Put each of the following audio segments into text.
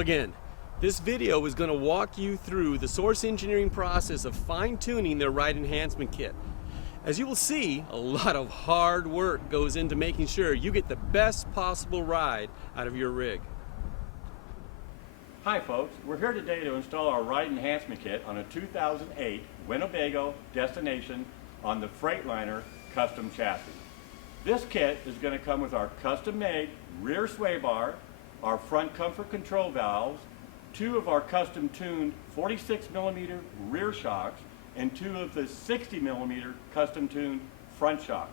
Hello again. This video is going to walk you through the Source Engineering process of fine-tuning their ride enhancement kit. As you will see, a lot of hard work goes into making sure you get the best possible ride out of your rig. Hi folks, we're here today to install our ride enhancement kit on a 2008 Winnebago Destination on the Freightliner custom chassis. This kit is going to come with our custom-made rear sway bar, our front comfort control valves, two of our custom-tuned 46mm rear shocks, and two of the 60mm custom-tuned front shocks.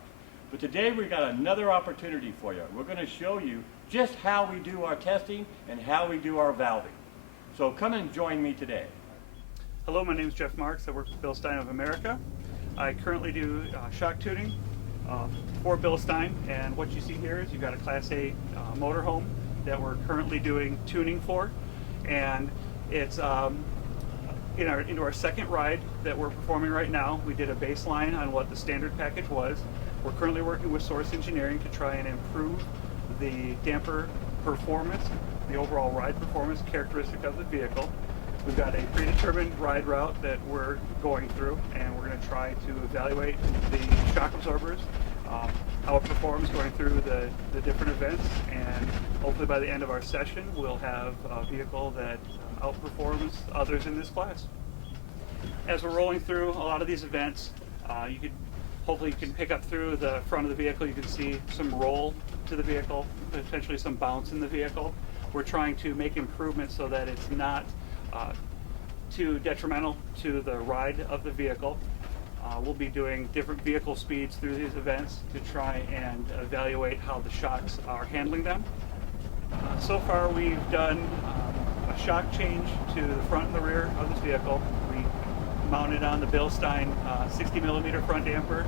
But today we've got another opportunity for you. We're going to show you just how we do our testing and how we do our valving. So come and join me today. Hello, my name is Jeff Marks. I work for Bill Stein of America. I currently do shock tuning for Bill Stein, and what you see here is you've got a Class A motorhome that we're currently doing tuning for, and it's into our second ride that we're performing right now. We did a baseline on what the standard package was. We're currently working with Source Engineering to try and improve the damper performance, the overall ride performance characteristic of the vehicle. We've got a predetermined ride route that we're going through, and we're going to try to evaluate the shock absorbers, how it performs going through the different events, and hopefully by the end of our session we'll have a vehicle that outperforms others in this class. As we're rolling through a lot of these events, hopefully you can pick up through the front of the vehicle. You can see some roll to the vehicle, potentially some bounce in the vehicle. We're trying to make improvements so that it's not too detrimental to the ride of the vehicle. We'll be doing different vehicle speeds through these events to try and evaluate how the shocks are handling them. So far we've done a shock change to the front and the rear of this vehicle. We mounted on the Bill Stein 60mm front damper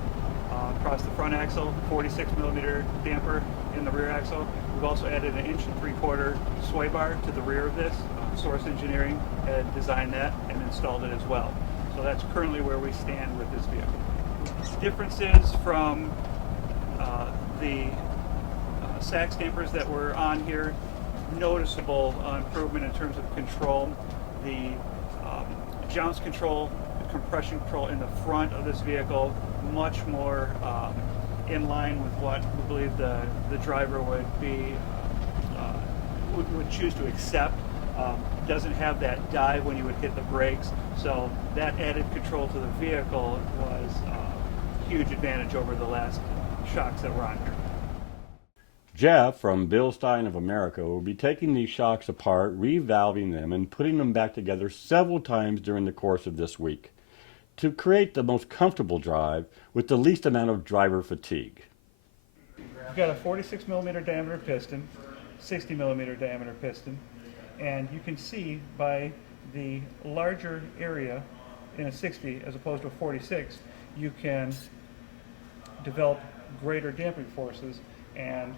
across the front axle, 46mm damper in the rear axle. We've also added an 1.75" sway bar to the rear of this. Source Engineering had designed that and installed it as well. So that's currently where we stand with this vehicle. Differences from the sax dampers that were on here, noticeable improvement in terms of control. The jounce control, the compression control in the front of this vehicle, much more in line with what we believe the driver would choose to accept. Doesn't have that dive when you would hit the brakes, so that added control to the vehicle was a huge advantage over the last shocks that were on here. Jeff from Bill Stein of America will be taking these shocks apart, revalving them, and putting them back together several times during the course of this week to create the most comfortable drive with the least amount of driver fatigue. We've got a 46mm diameter piston, 60mm diameter piston, and you can see by the larger area in a 60 as opposed to a 46, you can develop greater damping forces and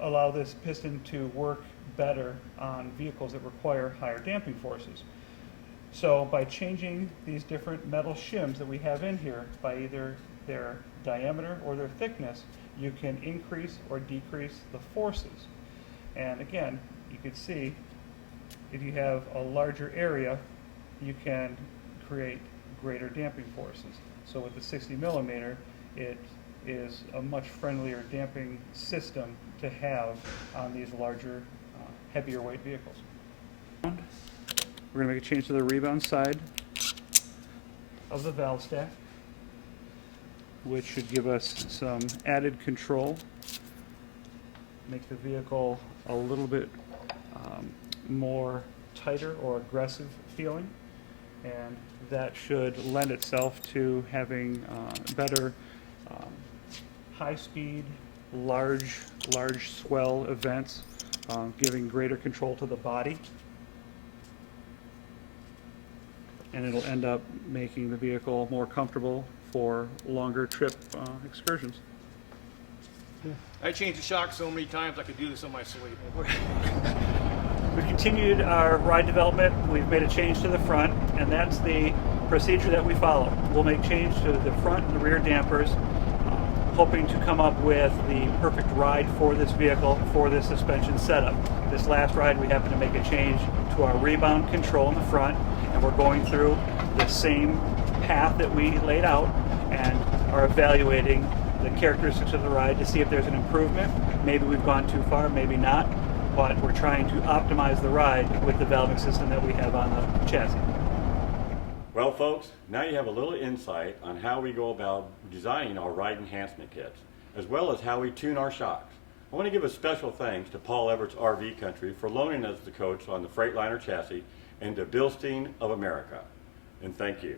allow this piston to work better on vehicles that require higher damping forces. So by changing these different metal shims that we have in here by either their diameter or their thickness, you can increase or decrease the forces. And again, you can see if you have a larger area, you can create greater damping forces. So with the 60mm, it is a much friendlier damping system to have on these larger, heavier weight vehicles. We're going to make a change to the rebound side of the valve stack, which should give us some added control, make the vehicle a little bit more tighter or aggressive feeling, and that should lend itself to having better high-speed, large swell events, giving greater control to the body, and it'll end up making the vehicle more comfortable for longer trip excursions. Yeah. I changed the shock so many times I could do this on my sleep. We've continued our ride development. We've made a change to the front, and that's the procedure that we follow. We'll make change to the front and the rear dampers. hoping to come up with the perfect ride for this vehicle, for this suspension setup. This last ride we happened to make a change to our rebound control in the front, and we're going through the same path that we laid out and are evaluating the characteristics of the ride to see if there's an improvement. Maybe we've gone too far, maybe not, but we're trying to optimize the ride with the valving system that we have on the chassis. Well, folks, now you have a little insight on how we go about designing our ride enhancement kits, as well as how we tune our shocks. I want to give a special thanks to Paul Everett's RV Country for loaning us the coach on the Freightliner chassis, and to Bilstein of America. And thank you.